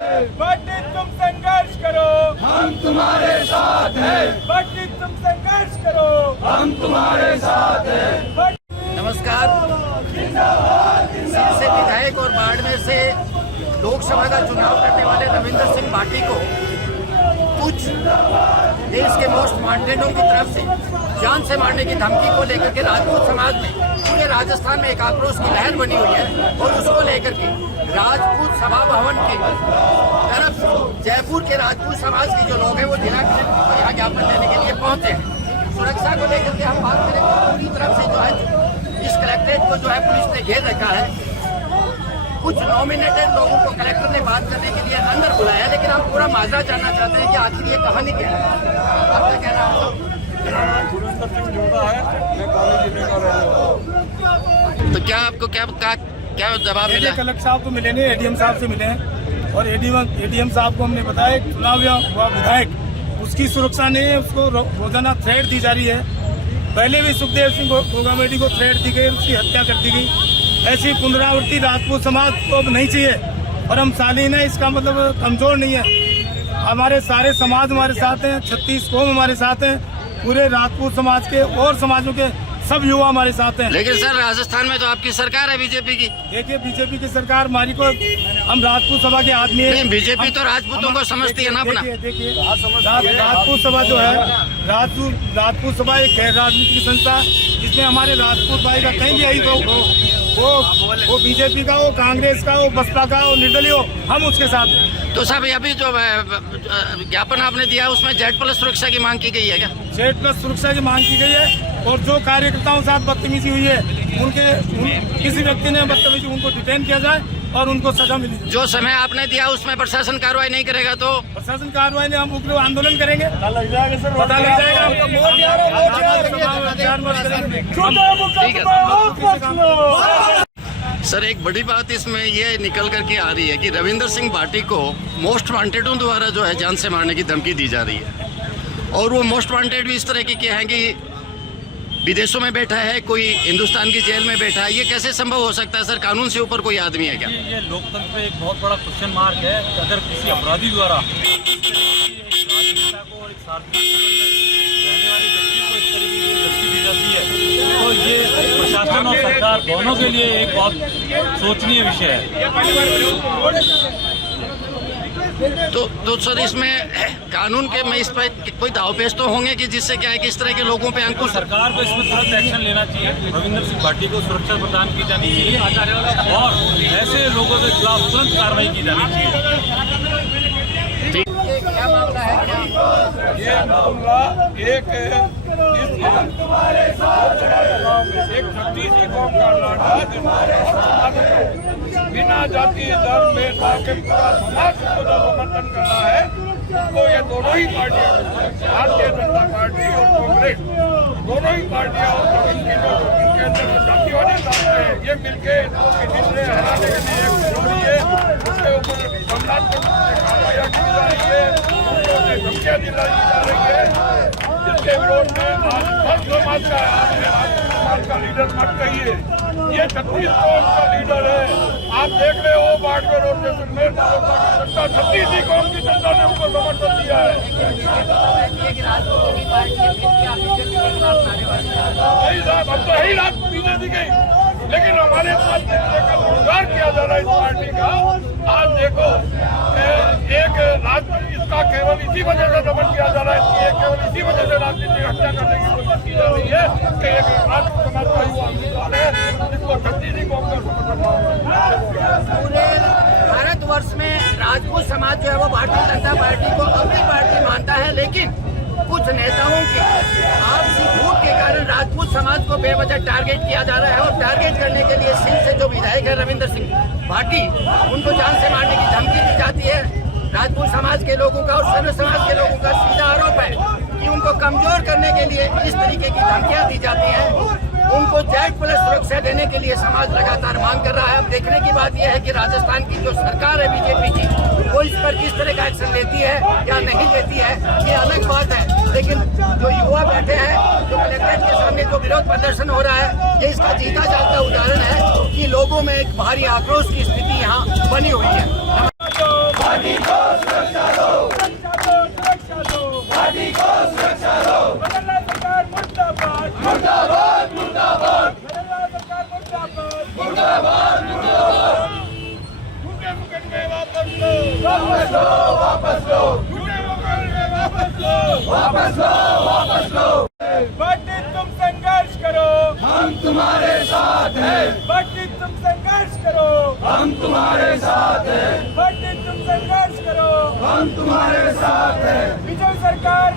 बाटी तुम संघर्ष करो, हम तुम्हारे साथ हैं। बाटी तुम संघर्ष करो, हम तुम्हारे साथ हैं। नमस्कार। सिंध से विधायक और बाड़मेर से लोकसभा का चुनाव करने वाले रविंदर सिंह भाटी को कुछ देश के मोस्ट वांटेडों की तरफ से जान से मारने की धमकी को लेकर के राजपूत समाज में पूरे राजस्थान में एक आक्रोश की लहर बनी हुई है और उसको लेकर के राजपूत सभा भवन के तरफ जयपुर के राजपूत समाज के जो लोग हैं वो जिला कलेक्टर को यहाँ ज्ञापन देने के लिए पहुंचे हैं। सुरक्षा को लेकर के हम बात करें तो पूरी तरफ से जो है इस कलेक्ट्रेट को जो है पुलिस ने घेर रखा है। कुछ नॉमिनेटेड लोगों को कलेक्टर ने बात करने के लिए अंदर बुलाया, लेकिन हम पूरा माजरा जानना चाहते हैं कि आखिर ये कहानी क्या है। आपका क्या नाम है? रविंदर सिंह जोड़ा है, मैं कॉलेज जिले का रहने वाला। तो क्या आपको क्या जवाब मिला? कलेक्टर साहब को मिले नहीं, एडीएम साहब से मिले हैं और एडीएम साहब को हमने बताया एक चुनाव हुआ विधायक, उसकी सुरक्षा नहीं है, उसको रोजाना थ्रेट दी जा रही है। पहले भी सुखदेव सिंह गोगामेडी को थ्रेट दी गई, उसकी हत्या कर दी गई। ऐसी पुनरावृत्ति राजपूत समाज को अब नहीं चाहिए और हम शालीन है, इसका मतलब कमजोर नहीं है। हमारे सारे समाज हमारे साथ हैं, 36 कौम हमारे साथ हैं, पूरे राजपूत समाज के और समाजों के सब युवा हमारे साथ हैं। लेकिन सर राजस्थान में तो आपकी सरकार है बीजेपी की। देखिए बीजेपी की सरकार हमारी को, हम राजपूत सभा के आदमी हैं। बीजेपी तो राजपूतों को समझती है ना अपना। देखिए राजपूत सभा जो है, राजपूत सभा एक गैर राजनीतिक संस्था, जिसमें हमारे राजपूत भाई का कहीं भी यही वो बीजेपी का हो, कांग्रेस का हो, बसपा का हो, निर्दलीय हो, हम उसके साथ हैं। तो साहब अभी जो ज्ञापन आपने दिया उसमें Z+ सुरक्षा की मांग की गई है क्या? Z+ सुरक्षा की मांग की गई है और जो कार्यकर्ताओं के साथ बदतमीजी हुई है किसी व्यक्ति ने बदतमीजी, उनको डिटेन किया जाए और उनको सजा मिली। जो समय आपने दिया उसमें प्रशासन कार्रवाई नहीं करेगा तो? प्रशासन कार्रवाई नहीं, हम उग्र आंदोलन करेंगे, पता लग जाएगा। सर एक बड़ी बात इसमें ये निकल करके आ रही है कि रविंदर सिंह भाटी को मोस्ट वांटेडों द्वारा जो है जान से मारने की धमकी दी जा रही है और वो मोस्ट वांटेड भी इस तरह के हैं कि विदेशों में बैठा है, कोई हिंदुस्तान की जेल में बैठा है। ये कैसे संभव हो सकता है सर? कानून से ऊपर कोई आदमी है क्या? ये लोकतंत्र पे एक बहुत बड़ा क्वेश्चन मार्क है कि अगर किसी अपराधी द्वारा राजनेता को और एक सार्वजनिक रहने वाले व्यक्ति को इस तरीके की धमकी दी जाती है तो ये प्रशासन और सरकार दोनों के लिए एक बहुत सोचनीय विषय है। तो सर इसमें कानून के में इस पर कोई दावपेच तो होंगे कि जिससे क्या है कि इस तरह के लोगों पे अंकुश? सरकार को इसमें तुरंत एक्शन लेना चाहिए, रविंदर सिंह भाटी को सुरक्षा प्रदान की जानी चाहिए और ऐसे लोगों के खिलाफ तुरंत कार्रवाई की जानी चाहिए। क्या मामला है? ये मामला एक छत्तीसी कौम का लड़ा, बिना जाति धर्म में पूरा समाज को जो समर्थन करना है, तो ये दोनों ही पार्टियां, भारतीय जनता पार्टी और कांग्रेस, दोनों ही पार्टियां और इनके अंदर जातिवादी ताकतें हैं, ये मिलकर हराने के लिए जोड़ी है। उसके ऊपर संघात कार्रवाई की जा रही है, धमकियां दिलाई जा रही है, जिसके विरोध में आज समाज का लीडर मत कहिए, ये 36 कौम का लीडर है। आप देख रहे हो बाड़मेर रोड स्टेशन में 36 कौम की जनता ने उनको समर्थन दिया है। नहीं साहब, हम तो यही रात बीजेपी गई, लेकिन हमारे साथ रोजगार किया जा रहा है इस पार्टी का। आज देखो एक इसका केवल इसी वजह से दमन किया जा रहा है, ये केवल इसी वजह से राजनीतिक हत्या करने की कोशिश की जा रही है कि एक राष्ट्र समाज का युवा उम्मीदवार है जिसको 36 कौम का समर्थन। पूरे भारतवर्ष में राजपूत समाज जो है वो भारतीय जनता पार्टी को अपनी पार्टी मानता है, लेकिन कुछ नेताओं के आपसी झूठ के कारण राजपूत समाज को बेवजह टारगेट किया जा रहा है और टारगेट करने के लिए सिंध से जो विधायक है रविंदर सिंह भाटी, उनको जान से मारने की धमकी दी जाती है। राजपूत समाज के लोगों का और सर्व समाज के लोगों का सीधा आरोप है कि उनको कमजोर करने के लिए इस तरीके की धमकियां दी जाती हैं। उनको Z+ सुरक्षा देने के लिए समाज लगातार मांग कर रहा है। अब देखने की बात यह है कि राजस्थान की जो सरकार है बीजेपी की, वो इस पर किस तरह का एक्शन लेती है या नहीं लेती है, ये अलग बात है। लेकिन जो युवा बैठे हैं, जो कलेक्ट्रेट के सामने जो विरोध प्रदर्शन हो रहा है, ये इसका जीता जागता उदाहरण है कि लोगों में एक भारी आक्रोश की स्थिति यहाँ बनी हुई है। पार्टी को सुरक्षा दो, सुरक्षा दो पार्टी को सुरक्षा दो। बदलना सरकार मुर्दाबाद मुर्दाबाद मुर्दाबाद बदलना सरकार मुर्दाबाद मुर्दाबाद मुर्दाबाद। झूठे मुकदमे वापस लो, वापस लो वापस लो झूठे मुकदमे वापस लो। वापस लो वापस लो। पार्टी तुम संघर्ष करो, हम तुम्हारे साथ हैं, पार्टी तुम संघर्ष करो, हम तुम्हारे साथ हैं, पार्टी तुम संघर्ष करो। हम तुम्हारे साथ हैं। विजय सरकार